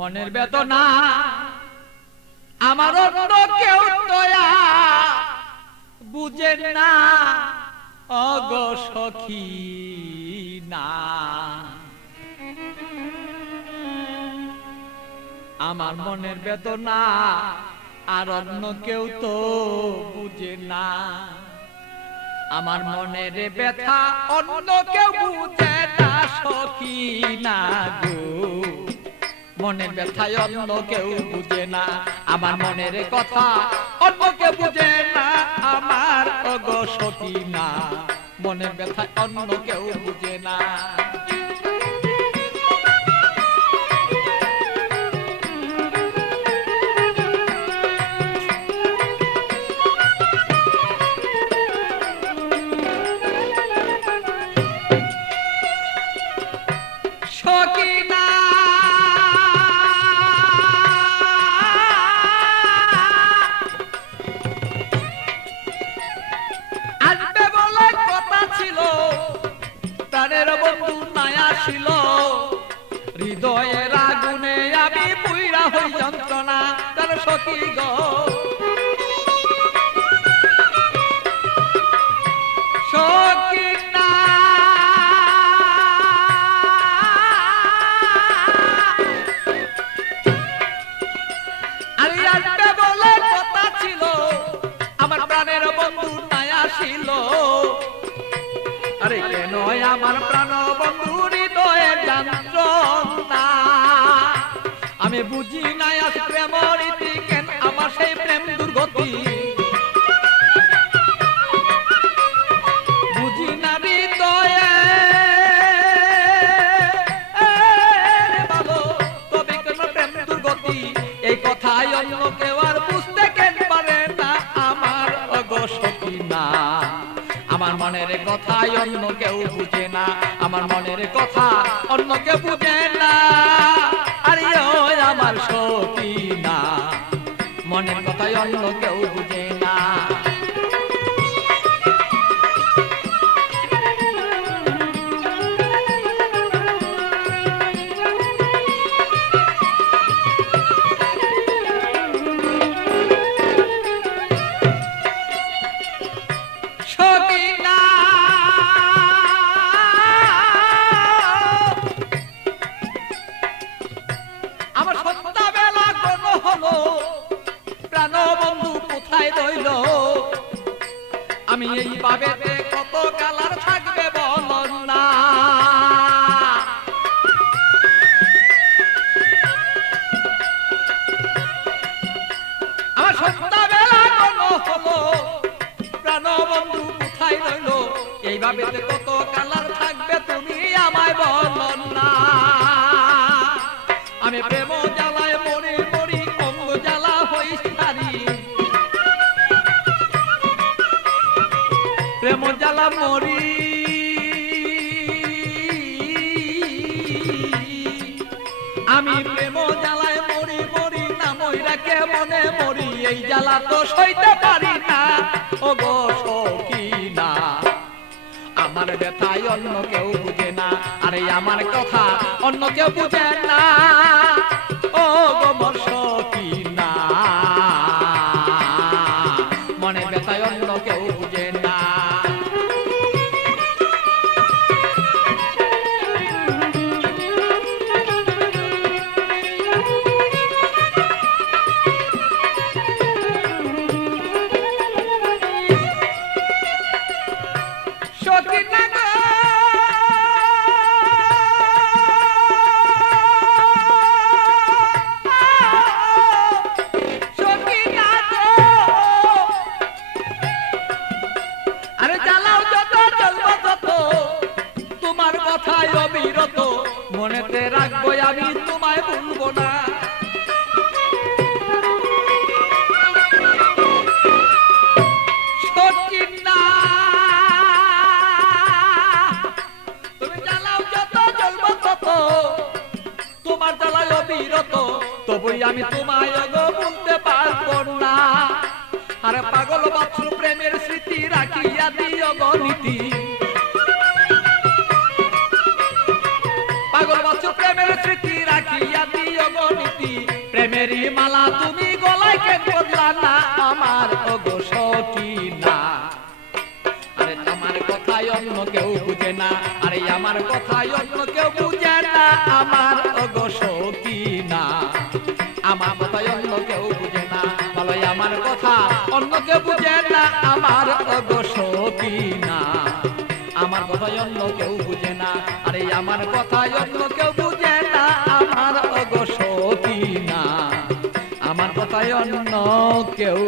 মনের বেদনা আমার অন্য কেউ দয়া বুঝে না অগো সখী না। আমার মনের বেদনা আর অন্য কেউ তো বুঝে না। আমার মনের ব্যথা অন্য কেউ বুঝে না সখী না গো। মনের ব্যথায় অন্য কেউ বুঝে না, আমার মনের কথা অন্য কেউ বুঝে না আমার অগো সখী না। মনের ব্যথায় অন্য কেউ বুঝে না। সখী না আসবে বলে কথা ছিল, প্রাণের বন্ধু নাই আসিল। হৃদয়ের আগুনে আমি পুইরা হই যন্ত্রণা তার সখী গো। সখী না আরে আসবে বলে কথা ছিল, আমার প্রাণের বন্ধু নাই আসিল। আরে কেন আমার প্রাণ বন্ধু হৃদয়ের যন্ত্রণা আমি বুঝি নাই আজ প্রেম রীতি কেন আমার সেই প্রেম দুর্গতি। বুঝি না হৃদয়ে ভালো তবে কেন প্রেম দুর্গতি। এই কথাই অন্য কেউ আর বুঝতে কেন পারে না আমার অগো সখী না। আমার মনের কথাই অন্য কেউ বুঝে না, আমার মনের কথা অন্য কেউ বুঝে না। আরে ও আমার সখী না, মনের কথাই অন্য কেউ বুঝে না। সখী না আমার সন্ধ্যাবেলা কোন হলো, প্রাণ বন্ধু কোথায় রইল। আমি এই ভাবেতে কত কালার থাকবে বল না। আমার সন্ধ্যাবেলা কোন হলো, প্রাণ বন্ধু কোথায় রইল। এই ভাবেতে কত কালার থাকবে তুমি আমায় বল না। আমি প্রেম জ্বালায় মরি মরি অঙ্গ জ্বালা হই সারি। প্রেম জ্বালা মরি আমি প্রেম জ্বালায় মরি মরি না মইরা কে মনে মরি। এই জ্বালা তো সইতে পারি না ওগো সখী না। আমার ব্যথাই অন্য কেউ বুঝে না, আরে আমার কথা অন্য কেউ বুঝে না ও গো মোর সখী না। মনের ব্যথাই অন্য কেউ বুঝে না। সখী না গো সখী না গো আরে জ্বালাও যত জ্বলবো যত তোমার কথায় অবিরত। মনেতে রাখবো আমি তোমায় ভুলবো না। সখী না তুমি জ্বালাও যত জ্বলবো তত তোমার জ্বালায় অবিরত। তবুই আমি তোমায় গো ভুলতে পারবো না। আরে পাগল বাছুর প্রেমের স্মৃতি রাখিয়া দিও গো নীতি। পাগল বাছুর প্রেমের স্মৃতি রাখিয়া দিও গো নীতি। মালা তুমি গলায় কেন পড়লা না আমার ওগো সখিনা। আরে আমার কথাই অন্য কেউ বুঝে না, আরে আমার কথাই অন্য কেউ বুঝে না আমার ওগো সখিনা। আমার কথাই অন্য কেউ বুঝে না, বলো আমার কথা অন্য কেউ বুঝে না আমার ওগো সখিনা। আমার কথাই অন্য কেউ বুঝে না, আরে আমার কথাই অন্য কেউ বুঝে না আমার ওগো সখিনা। আমার কথাই অন্য কেউ